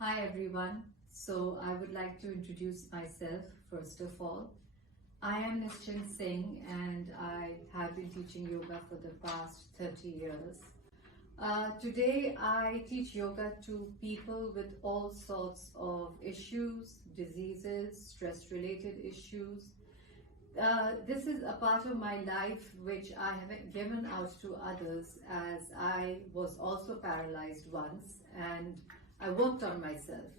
Hi everyone. So I would like to introduce myself first of all. I am Nischint Singh and I have been teaching yoga for the past 30 years. Today I teach yoga to people with all sorts of issues, diseases, stress-related issues. This is a part of my life which I have given out to others, as I was also paralyzed once and I worked on myself,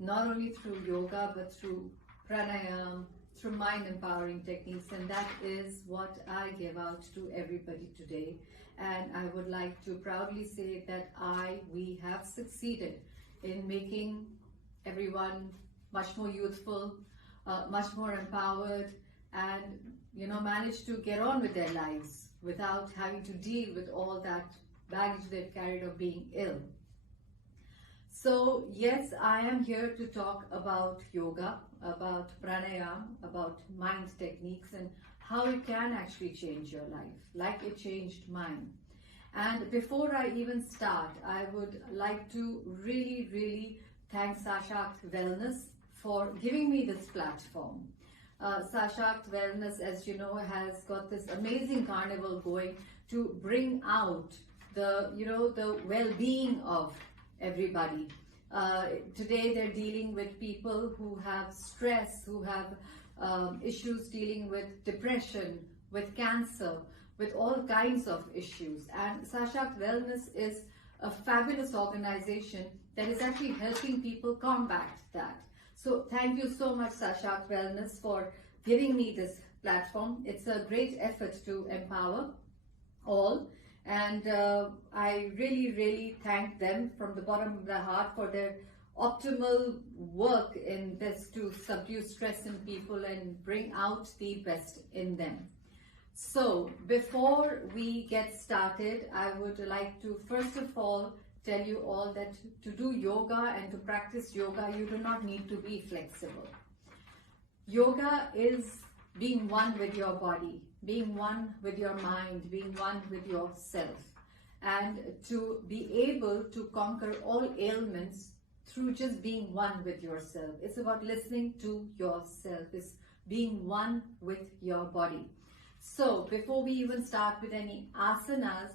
not only through yoga but through Pranayama, through mind empowering techniques, and that is what I give out to everybody today. And I would like to proudly say that we have succeeded in making everyone much more youthful, much more empowered, and managed to get on with their lives without having to deal with all that baggage they've carried of being ill. So yes, I am here to talk about yoga, about pranayama, about mind techniques, and how it can actually change your life, like it changed mine. And before I even start, I would like to really thank Sashakt Wellness for giving me this platform. Sashakt Wellness, as you know, has got this amazing carnival going to bring out the well-being of everybody. Today they're dealing with people who have stress, who have issues dealing with depression, with cancer, with all kinds of issues. And Sashakt Wellness is a fabulous organization that is actually helping people combat that. So thank you so much, Sashakt Wellness, for giving me this platform. It's a great effort to empower all. And I really thank them from the bottom of the heart for their optimal work in this to subdue stress in people and bring out the best in them. So before we get started, I would like to first of all tell you all that to do yoga and to practice yoga, you do not need to be flexible. Yoga is being one with your body, being one with your mind, being one with yourself, and to be able to conquer all ailments through just being one with yourself. It's about listening to yourself. It's being one with your body. So before we even start with any asanas,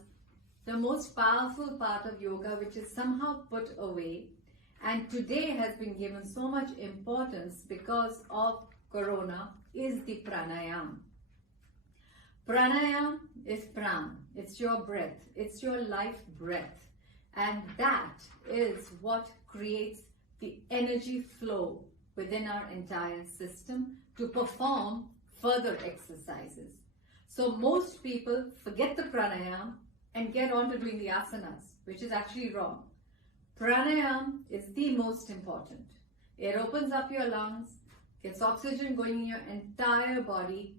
the most powerful part of yoga, which is somehow put away and today has been given so much importance because of Corona, is the pranayama. Pranayama is pran, it's your breath, it's your life breath, and that is what creates the energy flow within our entire system to perform further exercises. So most people forget the pranayama and get on to doing the asanas, which is actually wrong. Pranayama is the most important. It opens up your lungs, gets oxygen going in your entire body,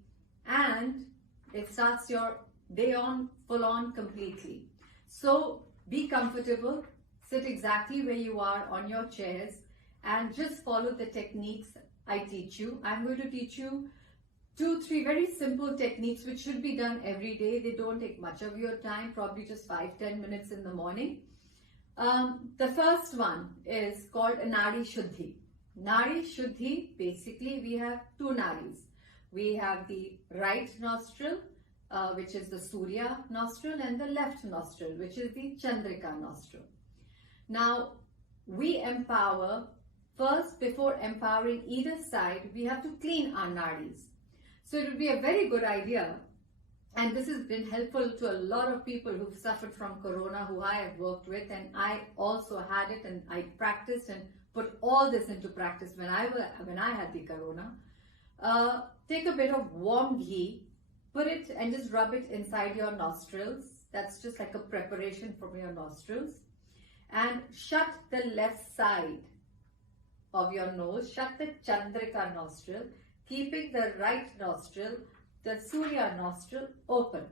and it starts your day on full on completely. So be comfortable, sit exactly where you are on your chairs and just follow the techniques I teach you. I'm going to teach you 2-3 very simple techniques which should be done every day. They don't take much of your time, probably just 5-10 minutes in the morning. The first one is called a Nadi Shuddhi. Nadi Shuddhi, basically we have two nadis. We have the right nostril, which is the Surya nostril, and the left nostril, which is the Chandrika Nostrum. Now, we empower, first before empowering either side, we have to clean our nadis. So it would be a very good idea, and this has been helpful to a lot of people who've suffered from Corona, who I have worked with, and I also had it, and I practiced and put all this into practice when I had the Corona. Take a bit of warm ghee, put it and just rub it inside your nostrils. That's just like a preparation from your nostrils. And shut the left side of your nose, shut the Chandrika nostril, keeping the right nostril, the Surya nostril, open.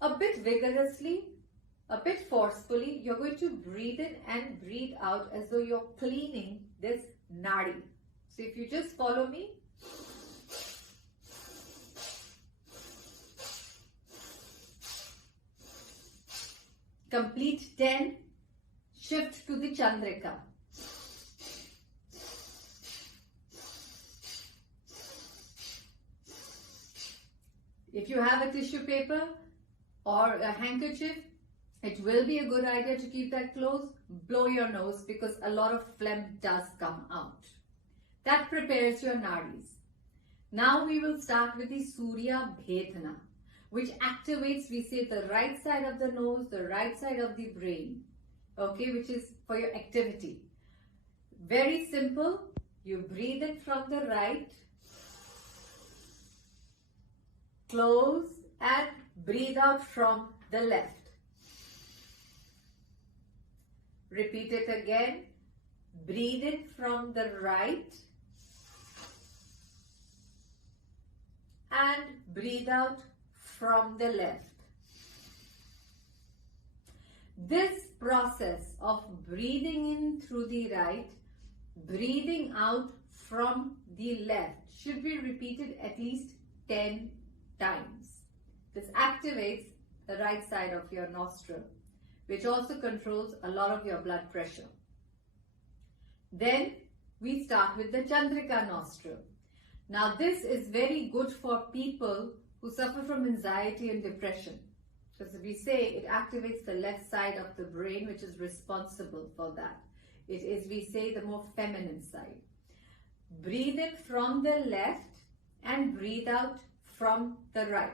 A bit vigorously, a bit forcefully, you're going to breathe in and breathe out as though you're cleaning this nadi. So if you just follow me. Complete 10, shift to the Chandrika. If you have a tissue paper or a handkerchief, it will be a good idea to keep that closed. Blow your nose because a lot of phlegm does come out. That prepares your nadis. Now we will start with the Surya Bhedana, which activates, we say, the right side of the nose, the right side of the brain, okay, which is for your activity. Very simple. You breathe in from the right, close and breathe out from the left. Repeat it again. Breathe in from the right and breathe out from the left. This process of breathing in through the right, breathing out from the left should be repeated at least 10 times. This activates the right side of your nostril, which also controls a lot of your blood pressure. Then we start with the Chandrika Nostrum. Now this is very good for people who suffer from anxiety and depression, because we say it activates the left side of the brain, which is responsible for that. It is, we say, the more feminine side. Breathe in from the left and breathe out from the right.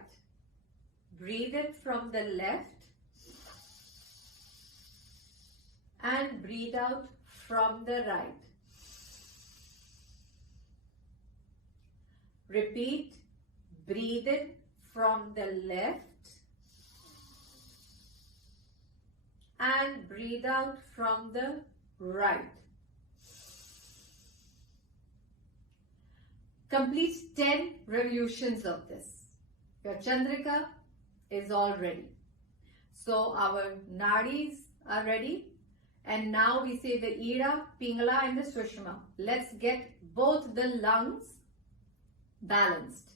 Breathe in from the left and breathe out from the right. Repeat. Breathe in from the left and breathe out from the right. Complete 10 revolutions of this. Your Chandrika is all ready. So our nadis are ready. And now we say the Ida, Pingala and the Sushma. Let's get both the lungs balanced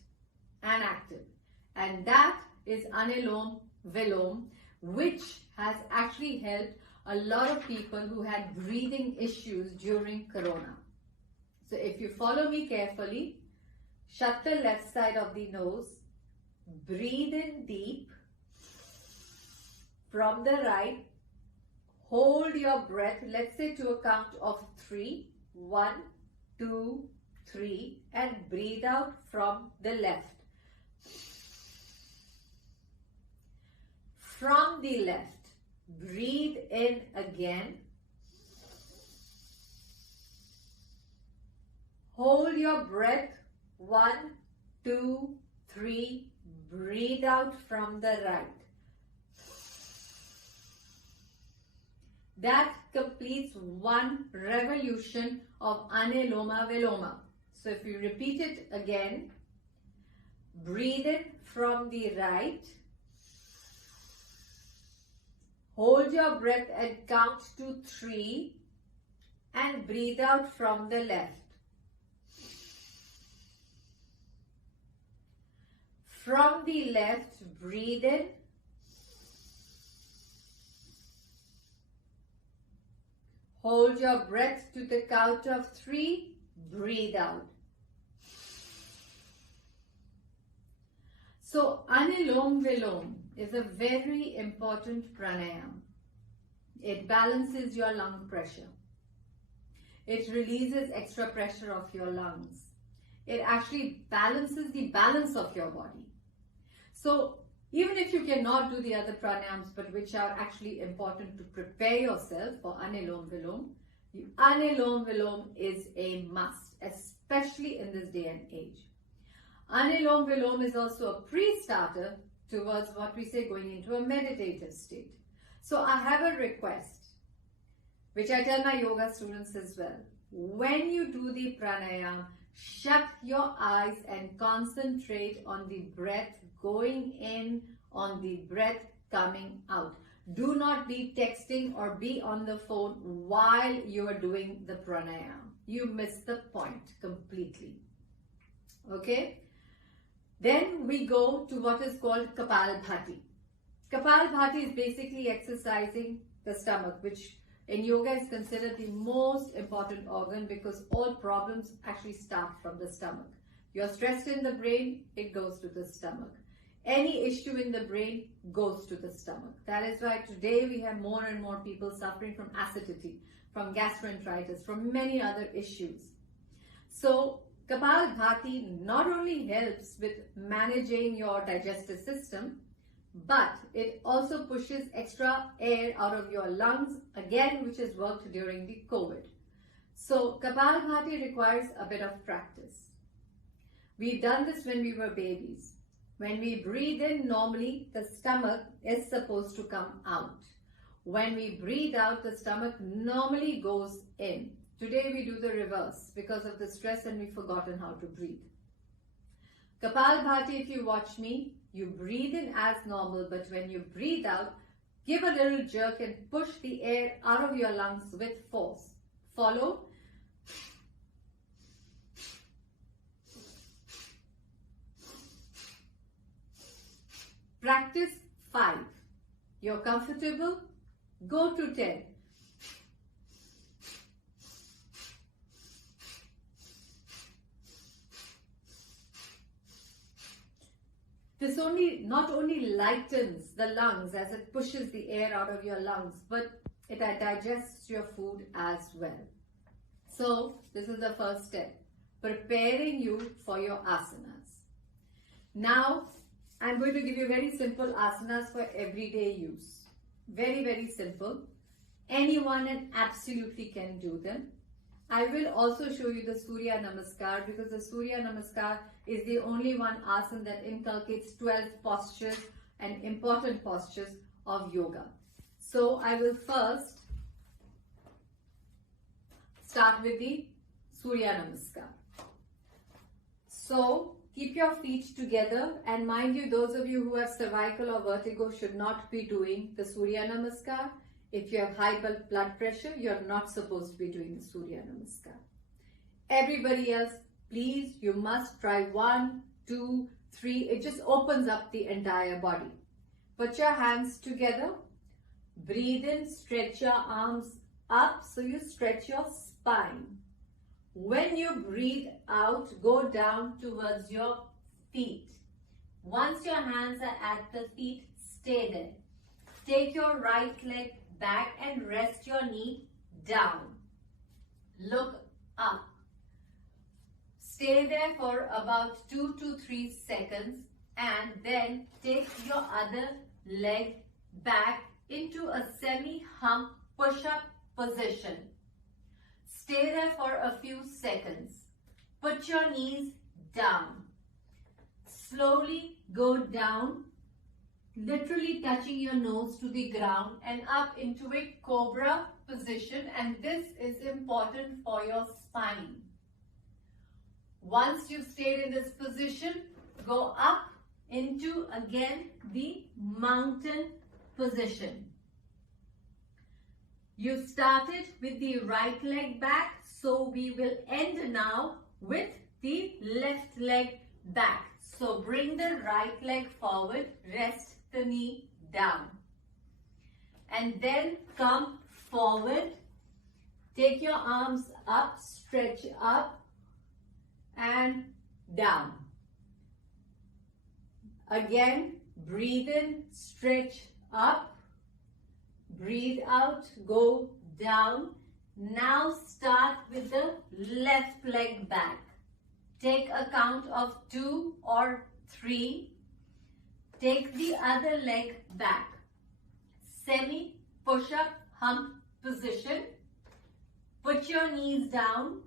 and active. And that is Anulom Vilom, which has actually helped a lot of people who had breathing issues during Corona. So if you follow me carefully, shut the left side of the nose, breathe in deep from the right, hold your breath, let's say to a count of 3, 1, 2, 3, and breathe out from the left. From the left, breathe in again. Hold your breath, 1, 2, 3, breathe out from the right. That completes one revolution of Anuloma Viloma. So if you repeat it again, breathe in from the right, hold your breath and count to 3 and breathe out from the left. From the left, breathe in. Hold your breath to the count of 3, breathe out. So Anulom Vilom is a very important pranayama. It balances your lung pressure. It releases extra pressure of your lungs. It actually balances the balance of your body. So even if you cannot do the other pranayams, but which are actually important to prepare yourself for Anulom Vilom, Anulom Vilom is a must, especially in this day and age. Anulom Vilom is also a pre-starter towards what we say going into a meditative state. So I have a request, which I tell my yoga students as well. When you do the pranayama, shut your eyes and concentrate on the breath going in, on the breath coming out. Do not be texting or be on the phone while you are doing the pranayama. You miss the point completely. Okay? Then we go to what is called Kapalbhati. Kapalbhati is basically exercising the stomach, which in yoga is considered the most important organ because all problems actually start from the stomach. You're stressed in the brain, it goes to the stomach. any issue in the brain goes to the stomach. That is why today we have more and more people suffering from acidity, from gastroenteritis, from many other issues. So Kapalbhati not only helps with managing your digestive system, but it also pushes extra air out of your lungs, again, which has worked during the COVID. So Kapalbhati requires a bit of practice. We've done this when we were babies. When we breathe in, normally the stomach is supposed to come out. When we breathe out, the stomach normally goes in. Today we do the reverse because of the stress and we've forgotten how to breathe. Kapalbhati, if you watch me, you breathe in as normal, but when you breathe out, give a little jerk and push the air out of your lungs with force. Follow. Practice 5. You're comfortable? Go to 10. This not only lightens the lungs as it pushes the air out of your lungs, but it digests your food as well. So this is the first step, preparing you for your asanas. Now I'm going to give you very simple asanas for everyday use. Very, very simple. Anyone and absolutely can do them. I will also show you the Surya Namaskar because the Surya Namaskar is the only one asana that inculcates 12 postures and important postures of yoga. So I will first start with the Surya Namaskar. So keep your feet together, and mind you, those of you who have cervical or vertigo should not be doing the Surya Namaskar. If you have high blood pressure, you're not supposed to be doing the Surya Namaskar. Everybody else, please, you must try 1, 2, 3. It just opens up the entire body. Put your hands together. Breathe in, stretch your arms up so you stretch your spine. When you breathe out, go down towards your feet. Once your hands are at the feet, stay there. Take your right leg back and rest your knee down. Look up. Stay there for about 2 to 3 seconds and then take your other leg back into a semi-hump push-up position. Stay there for a few seconds. Put your knees down. Slowly go down, literally touching your nose to the ground and up into a Cobra position, and this is important for your spine. Once you've stayed in this position, go up into again the mountain position. You started with the right leg back, so we will end now with the left leg back. So bring the right leg forward, rest the knee down. And then come forward, take your arms up, stretch up and down. Again, breathe in, stretch up. Breathe out, go down. Now start with the left leg back. Take a count of 2 or 3. Take the other leg back. Semi push-up hump position. Put your knees down.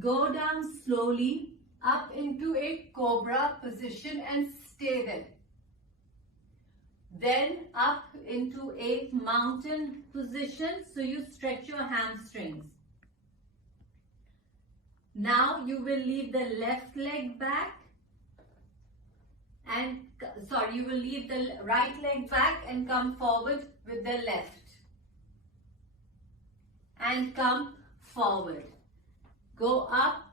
Go down slowly up into a Cobra position and stay there. Then up into a mountain position, so you stretch your hamstrings. Now you will leave the left leg back and, you will leave the right leg back and come forward with the left. And come forward. Go up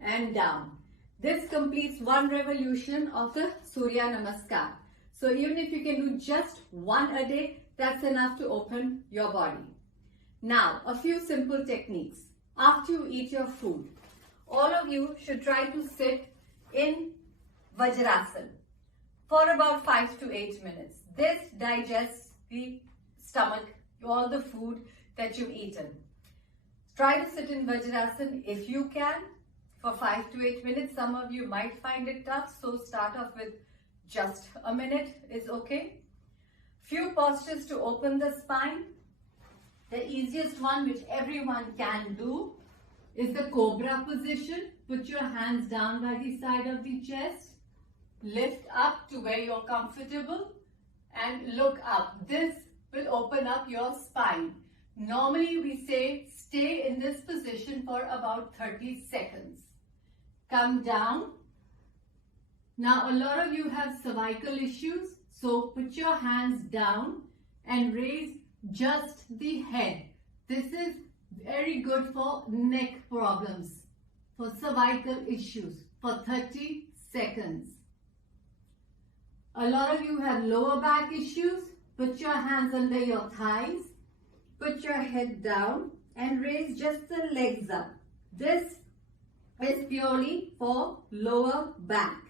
and down. This completes one revolution of the Surya Namaskar. So even if you can do just one a day, that's enough to open your body. Now, a few simple techniques. After you eat your food, all of you should try to sit in Vajrasana for about 5 to 8 minutes. This digests the stomach, all the food that you've eaten. Try to sit in Vajrasana if you can for 5 to 8 minutes. Some of you might find it tough, so start off with just a minute is okay. Few postures to open the spine. The easiest one, which everyone can do, is the Cobra position. Put your hands down by the side of the chest. Lift up to where you're comfortable and look up. This will open up your spine. Normally we say stay in this position for about 30 seconds. Come down. Now a lot of you have cervical issues, so put your hands down and raise just the head. This is very good for neck problems, for cervical issues, for 30 seconds. A lot of you have lower back issues. Put your hands under your thighs. Put your head down and raise just the legs up. This is purely for lower back.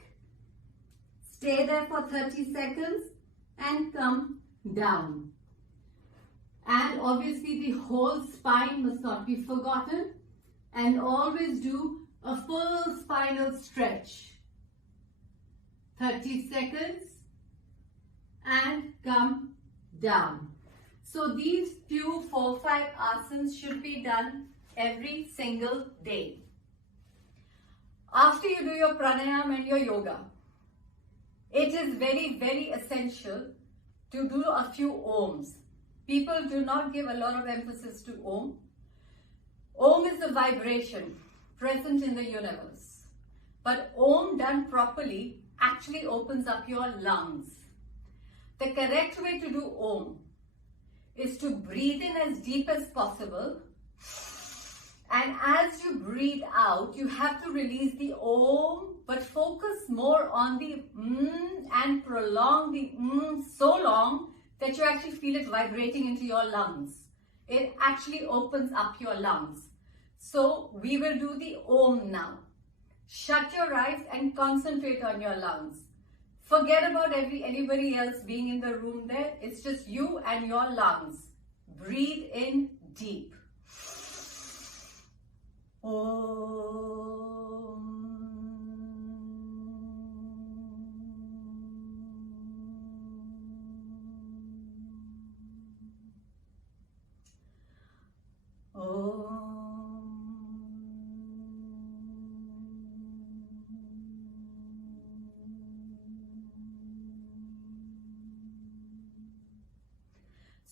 Stay there for 30 seconds and come down. And obviously the whole spine must not be forgotten. And always do a full spinal stretch. 30 seconds and come down. So these few 4-5 asanas should be done every single day. After you do your pranayama and your yoga, it is very, very essential to do a few ohms. People do not give a lot of emphasis to Om. Om is the vibration present in the universe. But Om done properly actually opens up your lungs. The correct way to do Om is to breathe in as deep as possible. And as you breathe out, you have to release the Om, but focus more on the and prolong the so long that you actually feel it vibrating into your lungs. It actually opens up your lungs. So we will do the Om now. Shut your eyes and concentrate on your lungs. Forget about anybody else being in the room there. It's just you and your lungs. Breathe in deep. Om.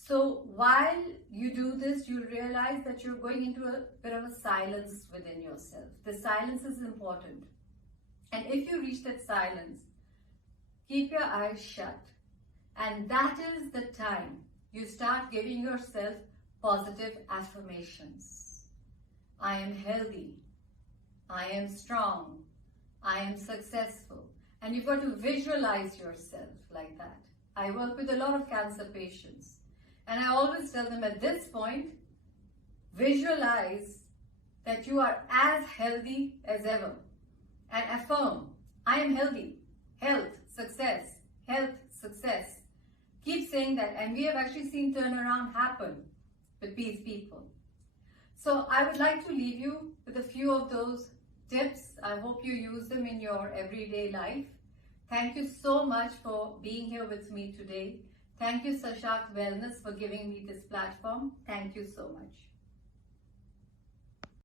So while you do this, you'll realize that you're going into a bit of a silence within yourself. The silence is important. And if you reach that silence, keep your eyes shut. And that is the time you start giving yourself positive affirmations. I am healthy. I am strong. I am successful. And you've got to visualize yourself like that. I work with a lot of cancer patients. And I always tell them at this point, visualize that you are as healthy as ever. And affirm, I am healthy. Health, success. Health, success. Keep saying that. And we have actually seen turnaround happen with these people. So I would like to leave you with a few of those tips. I hope you use them in your everyday life. Thank you so much for being here with me today. Thank you, Sashakt Wellness, for giving me this platform. Thank you so much.